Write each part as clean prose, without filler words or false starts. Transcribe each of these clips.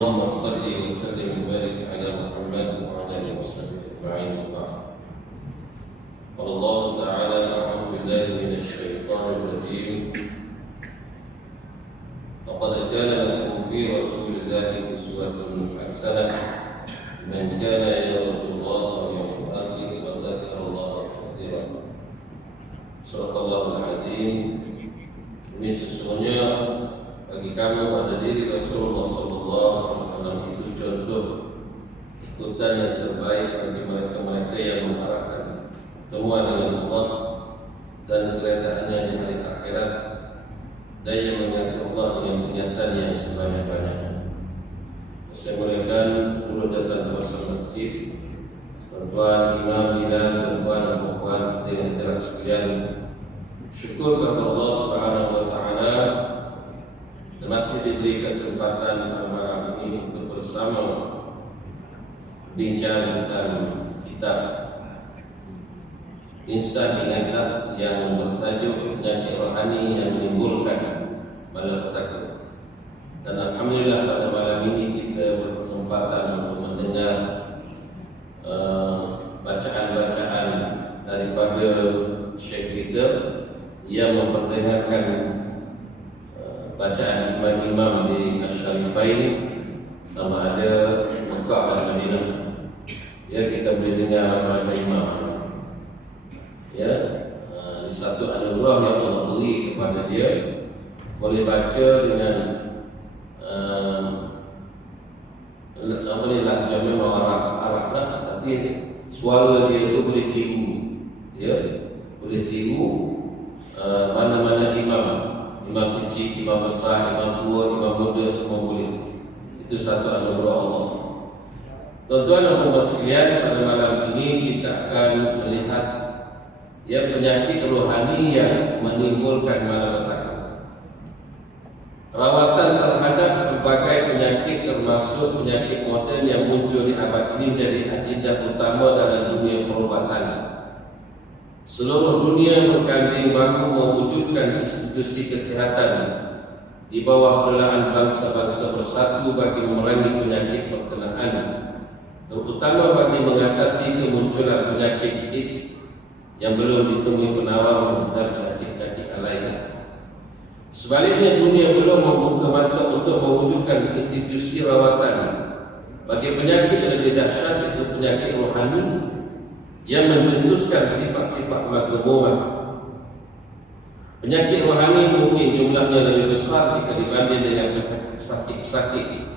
اللهم صل وسلم وبارك على محمد وعلى اله وصحبه اجمعين وبعد. قال الله تعالى: اعوذ بالله من الشيطان الرجيم. لقد كان لكم في رسول الله اسوة حسنة لمن كان يرجو الله واليوم الاخر وذكر الله كثيرا. Surah Al-Azim. Ini sesungguhnya bagi kami pada diri Rasulullah SAW itu contoh ikutan yang terbaik bagi mereka-mereka yang mengharapkan pertemuan dengan Allah dan keredaannya di hari akhirat, dan yang mengingat Allah dengan ingatan yang sebanyak-banyaknya. Saya muliakan seluruh datang ke masjid, tuan-tuan, imam, bilal, tuan-tuan dan puan, hadirin sekalian. Syukur kepada Allah Subhanahu wa taala masih diberi kesempatan pada malam ini untuk bersama bincang tentang kitab Insan Ingatlah yang bertajuk penyakit rohani yang menimbulkan malapetaka. Dan alhamdulillah pada malam ini kita berkesempatan untuk mendengar bacaan-bacaan daripada syekh kita yang memperdengarkan bacaan imam-imam di Asy-Syarifain sama ada Mekah dan Madinah. Ya, kita boleh dengar baca imam. Ya, di satu anugerah yang Allah beri kepada dia, boleh baca dengan lahjah memang Arab lah, tapi suara dia itu boleh tiru. Ya, boleh tiru mana-mana imam. Imam kecil, imam besar, imam tua, imam muda, semua boleh. Itu satu anugerah Allah. Tuan-tuan dan puan sekalian, pada malam ini kita akan melihat penyakit rohani yang menimbulkan malapetaka. Rawatan terhadap berbagai penyakit termasuk penyakit moden yang muncul di abad ini menjadi agenda utama dalam dunia perubatan. Seluruh dunia berganding bahu mewujudkan institusi kesihatan di bawah perelaan bangsa-bangsa bersatu bagi memerangi penyakit berkenaan, terutama bagi mengatasi kemunculan penyakit AIDS yang belum ditemui penawar dan penyakit-penyakit lainnya. Sebaliknya, dunia belum membuka mata untuk mewujudkan institusi rawatan bagi penyakit yang lebih dahsyat, itu penyakit rohani yang mencetuskan sifat-sifat maghrumah. Penyakit rohani mungkin jumlahnya lebih besar jika dibanding dengan pesakit-pesakit.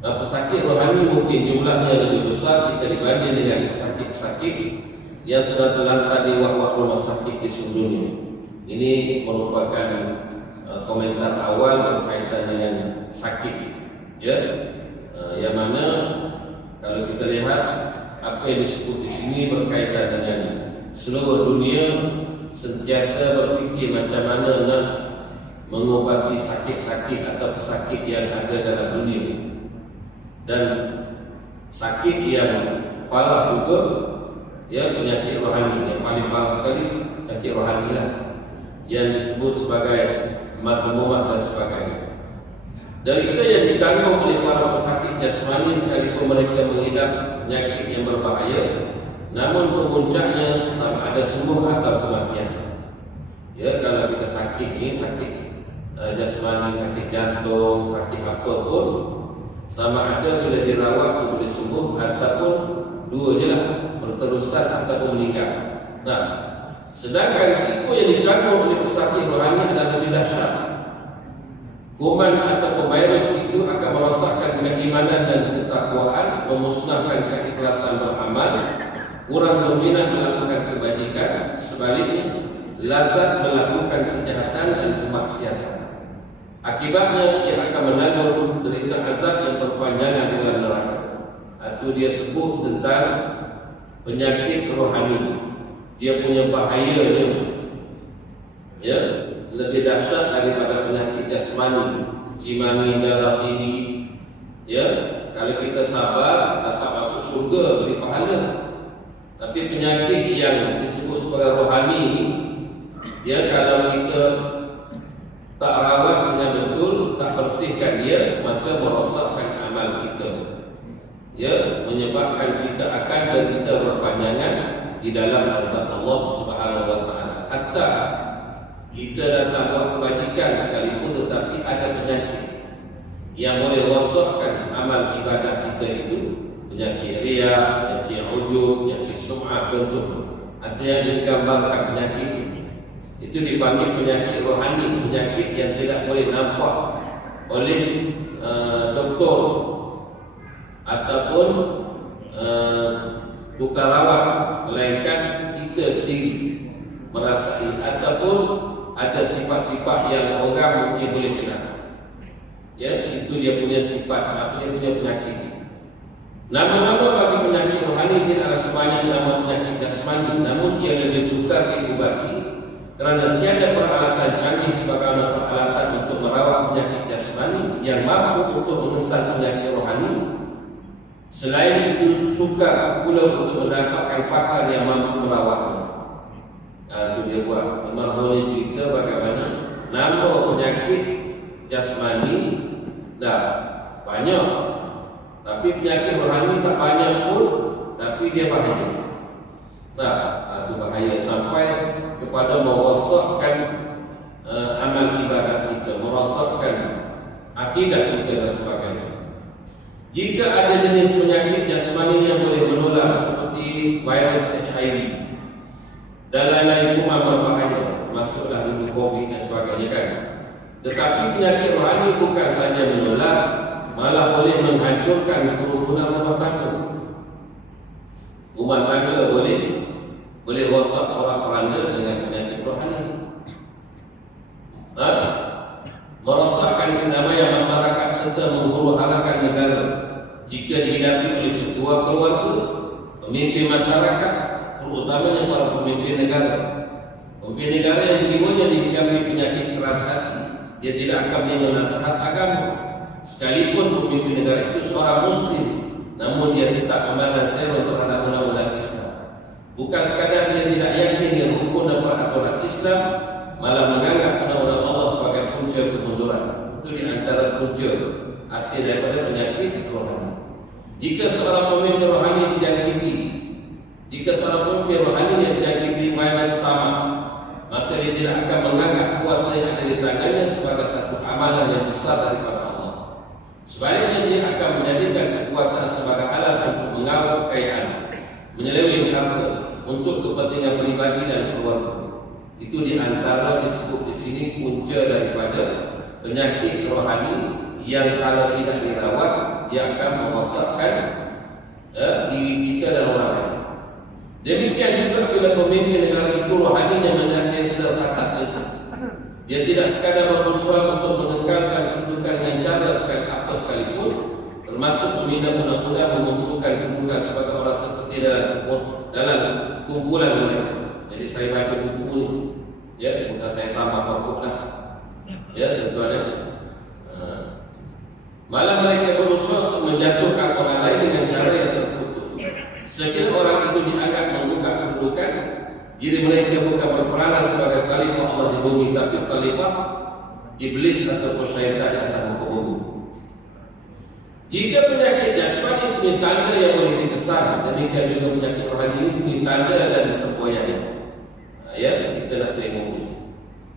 Pesakit rohani mungkin jumlahnya lebih besar jika dibanding dengan pesakit-pesakit yang sudah terlantar di wak-wak rumah sakit di seluruh dunia. Ini merupakan komentar awal berkaitan dengan sakit. Ya, yang mana kalau kita lihat apa yang disebut di sini berkaitan dengan seluruh dunia sentiasa berfikir macam mana nak mengobati sakit-sakit atau pesakit yang ada dalam dunia. Dan sakit yang parah juga, penyakit rohani yang paling parah sekali, penyakit rohani lah, yang disebut sebagai madhumumah dan sebagainya. Derita yang ditanggung oleh para pesakit jasmani sekalipun mereka mengidap penyakit yang berbahaya, namun pemuncaknya sama ada sembuh atau kematian. Ya, kalau kita sakit ini, sakit jasmani, sakit jantung, sakit apa pun, sama ada bila dirawat boleh sembuh ataupun dua je lah, berterusan ataupun meninggal. Nah, sedangkan risiko yang ditanggung oleh pesakit rohani adalah lebih dahsyat. Kuman atau virus itu akan merosakkan keimanan dan ketakwaan, memusnahkan keikhlasan beramal, kurang berminat melakukan kebajikan, sebaliknya lazat melakukan kejahatan dan kemaksiatan. Akibatnya ia akan menanggung derita azab yang berpanjangan dengan neraka. Itu dia sebut tentang penyakit rohani. Dia punya bahayanya, lebih dahsyat daripada penyakit jasmani, jimani, darah tinggi. Kalau kita sabar, dapat masuk surga, beri pahala. Tapi penyakit yang disebut sebagai rohani, kalau kita tak rawat dengan betul, tak bersihkan dia, maka merosakkan amal ya, menyebabkan kita akan dan kita berpanjangan di dalam azab Allah Subhanahu wa taala. Hatta kita datang buat kebajikan sekalipun, tetapi ada penyakit yang boleh rosakkan amal ibadah kita itu, penyakit riya, penyakit ujub, penyakit sum'ah contohnya. Artinya digambarkan penyakit itu dipanggil penyakit rohani, penyakit yang tidak boleh nampak oleh doktor ataupun tukar rawat, melainkan kita sendiri merasai, ataupun ada sifat-sifat yang orang mungkin boleh kenal. Ya, itu dia punya sifat, dia punya penyakit. Nama-nama bagi penyakit rohani tidaklah sebanyak nama penyakit jasmani, namun ia lebih sukar diubati kerana tiada peralatan canggih sebagaimana peralatan untuk merawat penyakit jasmani yang mampu untuk mengesal penyakit rohani. Selain itu, sukar pula untuk mendapatkan pakar yang mampu merawatnya. Itu dia buat. Memang boleh cerita bagaimana nama penyakit jasmani dah banyak, tapi penyakit rohani tak banyak pun, tapi dia bahaya. Itu bahaya sampai kepada merosakkan amal ibadah kita, merosakkan akidah kita dan sebagainya. Jika ada jenis penyakit jasmani yang boleh menular seperti virus HIV dan lain-lain kuman berbahaya, termasuklah dulu COVID dan sebagainya kan. Tetapi penyakit rohani bukan saja menular, malah boleh menghancurkan kerukunan rumah tangga. Rumah tangga boleh rosak orang-orang dengan penyakit rohani. Merosakkan kedamaian masyarakat serta menghuru-harakan negara. Jika dihadapi oleh ketua keluarga, pemimpin masyarakat, terutamanya para pemimpin negara. Pemimpin negara yang jiwanya didiami penyakit keras hati, dia tidak akan mendengar nasihat agama. Sekalipun pemimpin negara itu seorang muslim, namun dia tetap memandang zero terhadap undang-undang Islam. Bukan sekadar dia tidak yakin dengan hukum dan peraturan Islam, malah menganggap undang-undang Allah sebagai punca kemunduran. Itu di antara punca hasil daripada penyakit rohani. Jika seorang pemimpin rohani dijangkiti virus tamak, maka dia tidak akan menganggap kuasa yang ada di tangannya sebagai satu amalan yang besar daripada Allah. Sebaliknya, dia akan menjadikan kekuasaan sebagai alat untuk mengawal kekayaan, menyeleweng harta untuk kepentingan pribadi dan keluarga. Itu di antara disebut di sini punca daripada penyakit rohani yang kalau tidak dirawat, dia akan merosakkan diri kita dan orang lain. Demikian juga bila pemimpin negara itu rohaninya mencancel kasat mata. Dia tidak sekadar berusaha untuk mengekalkan kedudukan dengan cara apa sekalipun, termasuk meminta undang-undang mengumpulkan kedudukan sebagai orang terpenting dalam kumpulan mereka. Jadi saya baca buku ini, ya, bukan saya tambah pokok lah, ya, tentu ada. Malah mereka berusaha untuk menjatuhkan orang lain dengan cara yang tertutup. Sekiranya orang itu dianggap membuka kedudukan, jadi mereka bukan berperanan sebagai khalifah Allah di bumi, tapi khalifah iblis atau syaitan di atas muka bumi. Jika penyakit jasmani punya tanda yang boleh dikesan, demikian juga penyakit rohani ini punya tanda dan semboyannya. Ya, kita nak tengok.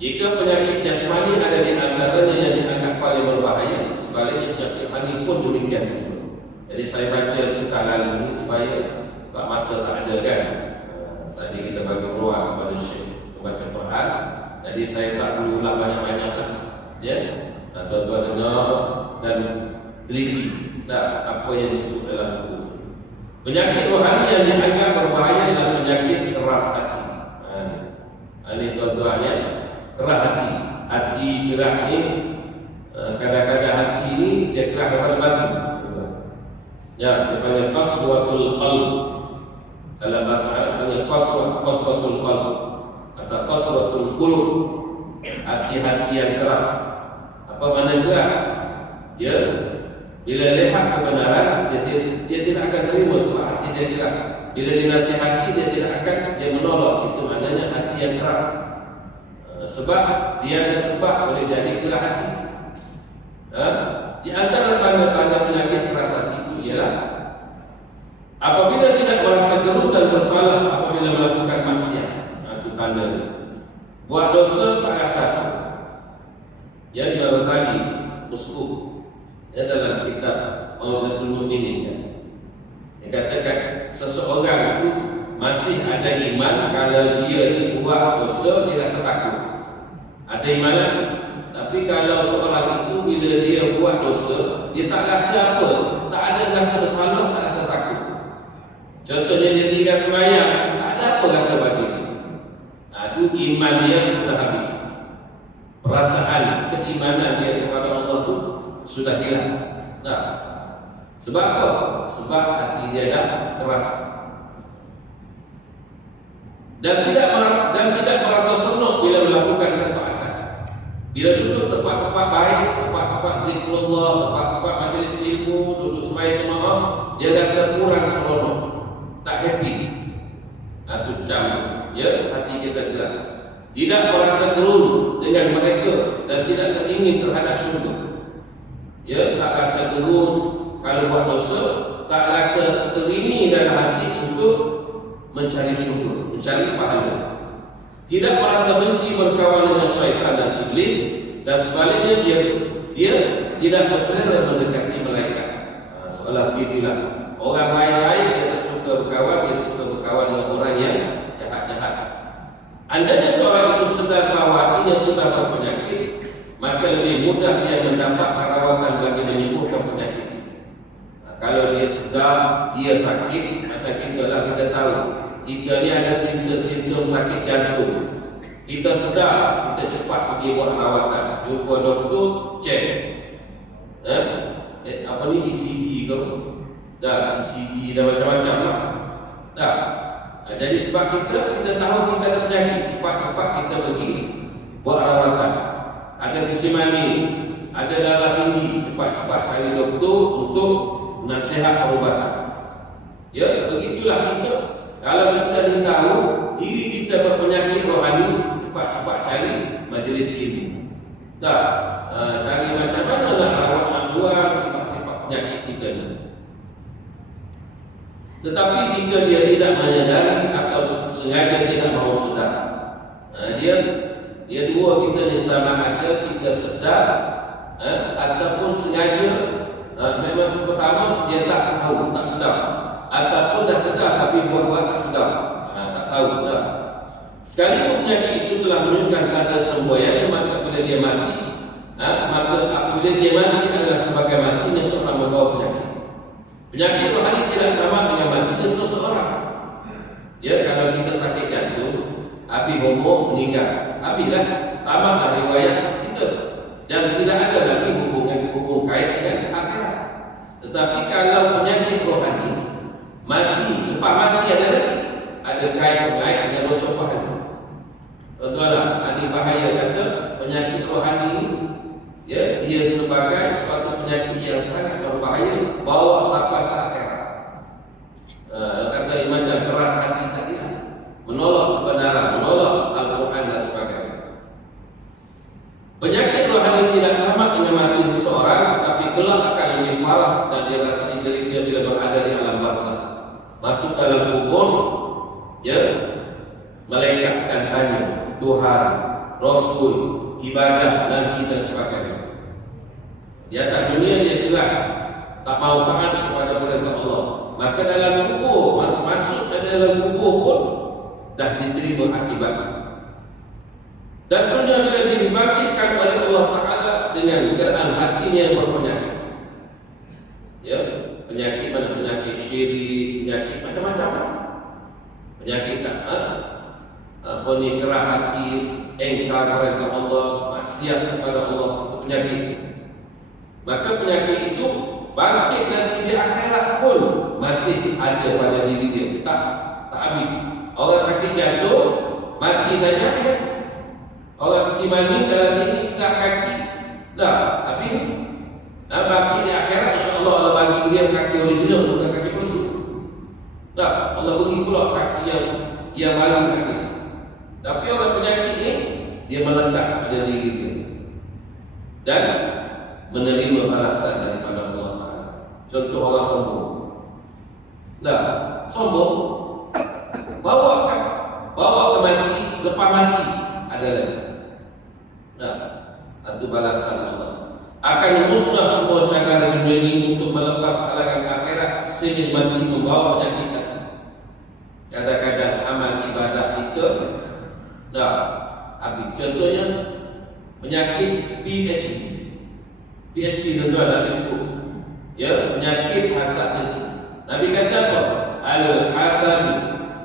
Jika penyakit jasmani ada di antaranya yang dianggap paling berbahaya, sebaliknya penyakit rohani pun demikian juga. Jadi saya baca sebentar lalu ini supaya sebab masa tak ada kan. Tadi kita bagi ruang kepada Syekh membaca Quran, jadi saya tak perlu ulang banyak-banyak lah. Ya, tuan-tuan dengar dan teliti apa yang disebut dalam buku. Penyakit rohani yang dianggap berbahaya adalah penyakit keras hati. Ini tuan-tuan ya, keras hati. Hati keras ni, kadang-kadang hati ni dia keras daripada batu. Ya, dia panggil qaswatul qalb. Dalam bahasa Arab panggil qaswatul qalb atau qaswatul qulub. Hati-hati yang keras. Apa makna keras? Ya, bila lihat kebenaran, dia tidak akan terima sebab hati dia keras. Bila dinasihati, dia tidak akan, dia menolak. Itu maknanya hati yang keras. Sebab dia ada sebab boleh jadi keras hati. Di antara tanda-tanda penyakit keras hati itu ialah kitab Mawazatul Mu'minin kan. Dia katakan seseorang itu masih ada iman kalau dia buat dosa dia rasa takut. Ada iman lagi. Tapi kalau seorang itu bila dia buat dosa dia tak rasa apa, tak ada rasa bersalah, tak rasa takut. Contohnya dia tinggal sembahyang, tak ada apa rasa bagi dia. Itu iman dia sudah habis. Perasaan keimanan dia kepada Allah itu sudah hilang. Nah, sebab apa? Sebab hati dia dah keras dan tidak merasa senang bila melakukan ketaatan. Bila duduk tempat-tempat baik, tempat-tempat zikrullah, tempat-tempat majlis ilmu, duduk sembahyang jemaah, dia rasa kurang seronok, tak happy. Itu jam ya hati kita gerak. Tidak merasa gerun dengan mereka dan tidak teringin terhadap syurga. Ya, tak rasa gerun kalau buat dosa, tak rasa teringin dalam hati untuk mencari syurga, mencari pahala. Tidak merasa benci berkawan dengan syaitan dan iblis, dan sebaliknya dia tidak berselera mendekati malaikat. Soalan begitulah. Orang baik-baik dia tak suka berkawan, dia suka berkawan dengan orang yang jahat-jahat. Andainya seorang itu sedar bahawa hatinya sudah berpenyakit, maka lebih mudah dia mendapat perawatan bagi menyembuhkan penyakit itu. Kalau dia sedar dia sakit, macam kita lah, kita tahu kita ni ada simptom sakit jantung, kita sedar, kita cepat pergi buat rawatan, jumpa doktor, cek apa ni ECG ke, dah ECG dah macam-macam lah dah. Jadi sebab kita tahu kita ada penyakit, cepat-cepat kita pergi buat rawatan. Ada kencing manis, ada darah tinggi, cepat-cepat cari doktor untuk nasihat perubatan. Ya, begitulah kita. Kalau kita ni tahu diri kita berpenyakit rohani, cepat-cepat cari majlis ilmu. Cari macam mana nak rawat, nak buang sifat-sifat penyakit kita ni. Tetapi jika dia tidak menyadari atau sengaja tidak mahu sedar, dia dua kita ni sama ada kita sedar ataupun sengaja. Memang pertama dia tak tahu, tak sedar, ataupun dah sedar tapi buat-buat tak sedar, tak tahu dah. Sekalipun penyakit itu telah menunjukkan tanda semboyannya, maka bila dia mati, maka apabila dia mati adalah sebagai matinya seorang membawa penyakit. Penyakit rohani tidak tamat dengan matinya seseorang. Ya, kalau kita sakit jantung, habis umur meninggal, habislah, tamatlah riwayat kita, dan tidak ada lagi hubung kait dengan akhirat. Tetapi kalau penyakit rohani mati, lepas mati ada lagi, ada kait dengan dosa pahala. Tuan-tuanlah, ahli bahaya kata penyakit rohani ini, ya, ia sebagai suatu penyakit yang sangat berbahaya, bawa sampai ke akhirat. Kata macam keras hati tadi, menolak kebenaran, menolak Al-Quran dan sebagainya. Penyakit rohani tidak tamat dengan mati seseorang, tetapi kelak akan lebih parah dan dirasakan derita bila berada di alam barzakh. Masuk dalam kubur, ya, malaikat akan tanya, Tuhan, Rasul, ibadah, nabi dan sebagainya. Di atas dunia dia gerak, tak mau taat kepada perintah Allah. Maka dalam kubur, masuk dalam kubur pun dah diterima akibatnya. Dan seterusnya bila dibangkitkan oleh Allah Ta'ala dengan keadaan hatinya yang berpenyakit. Ya, penyakit mana? Penyakit syirik, penyakit macam-macam. Penyakit tak? Apa ni, kerah hati, engkar perintah Allah, maksiat kepada Allah, itu penyakit. Maka penyakit itu bangkit nanti di akhirat pun masih ada pada diri dia, tak habis. Orang sakit jantung mati saja ya. Orang kecil mani dalam ini tak kaki dah habis. Bangkit di akhirat insya-Allah Allah bagi dia kaki original, bukan kaki palsu. Dah Allah beri pula kaki yang baru kaki. Tapi orang penyakit ni dia melekat pada diri dia dan menerima balasan daripada Allah Ta'ala. Contoh orang sombong. Sombong bawa ke mati, lepas mati ada lagi. Itu balasan Allah. akan musnah semua cara di dunia ini untuk melepas halangan akhirat sehingga mati membawa penyakit hati. Kadang-kadang amal ibadah kita habis. Contohnya penyakit PhD. PhD tuan-tuan Nabi sebut. Ya, penyakit hasad itu. Nabi kata apa? Al-hasad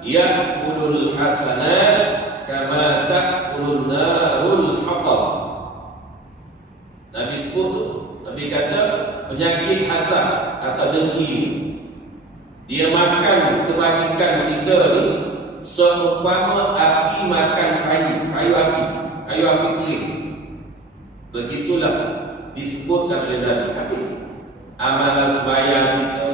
ya'kulul hasanat kama ta'kulun narul hatab. Nabi sebut tu. Nabi kata penyakit hasad atau dengki, dia makan kebajikan kita ni seumpama api makan kayu api kering. Begitulah disebutkan oleh Nabi Habib. Amalan sembahyang kita,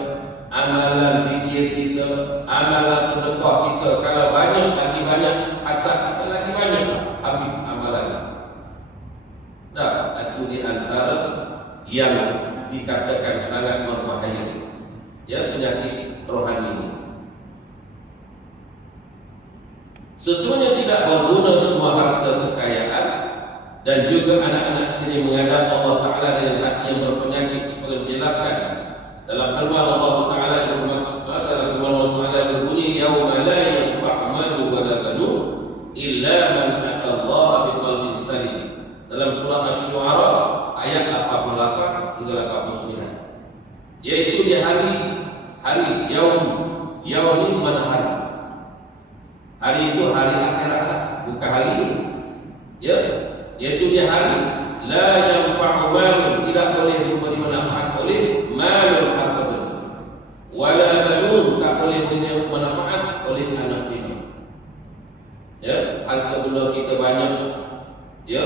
amalan zikir kita, amalan sedekah kita, kalau banyak lagi banyak, hasad kita lagi banyak, habis amalan kita. Itu di antara yang dikatakan sangat berbahaya, ya, penyakit rohani ini. Sesungguhnya tidak berguna semua harta kekayaan dan juga anak-anak sekalian menghadap Allah Ta'ala dengan hati yang berpenyakit, seperti dijelaskan dalam firman Allah Ta'ala yang bermaksud, dalam firman Allah Ta'ala yang berbunyi, yauma la yanfa'u malun wa la banun illa man atallaha biqalbin salim, dalam surah Asy-Syu'ara ayat 88 hingga 89, yaitu di hari yaum mana hari itu hari akhirat lah, bukan hari ini, ya, yaitu di hari la yanfa'u malun, tidak boleh memberi manfaat oleh malun, harta benda, wala banun, tak boleh beri manfaat oleh anak bini. Ya, harta benda kita banyak, ya,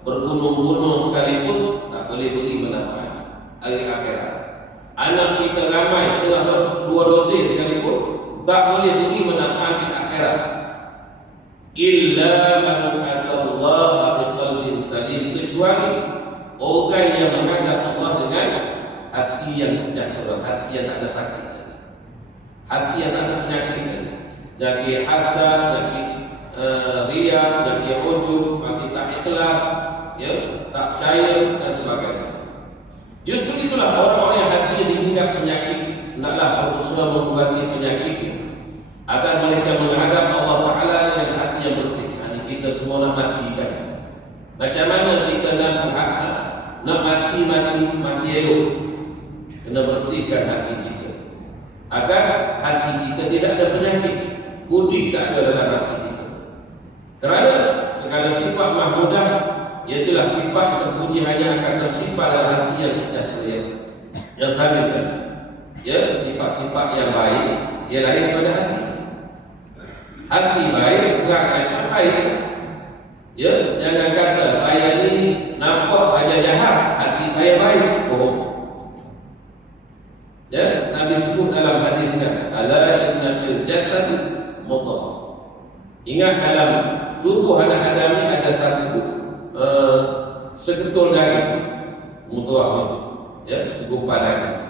bergunung-gunung sekalipun tak boleh beri manfaat hari akhirat. Anak kita ramai setengah 2 dozen sekalipun tak boleh beri manfaat di akhirat. Illa man atallaha biqalbin salim, kecuali orang yang menghadap Allah dengan hati yang sejahtera, hati yang tak ada sakit lagi, hati yang tak ada penyakit lagi, penyakit hasad, penyakit riya, penyakit ujub, penyakit tak ikhlas, ya, tak percaya dan sebagainya. Justru itulah orang-orang yang hatinya dihinggap penyakit hendaklah berusaha mengobati penyakitnya agar mereka menghadap Allah Ta'ala dengan hati yang bersih. Kita semua nak mati kan? Macam mana kita nak mati elok? Kena bersihkan hati kita agar hati kita tidak ada penyakit, kudik tak ada dalam hati kita. Kerana segala sifat mahmudah, iaitulah sifat terpuji hanya akan tersimpan dalam hati yang sejahtera, yang saling. Ya, sifat-sifat yang baik ia lahir daripada hati. Hati baik bukan kata baik. Ya, jangan kata saya ni nampak saja jahat, hati saya baik. Oh. Ya, Nabi sebut dalam hadisnya, ala inna fil jasad mudghah. Ingat, dalam tubuh anak Adam ni ada satu seketul daging, mudghah, ya, segumpal daging.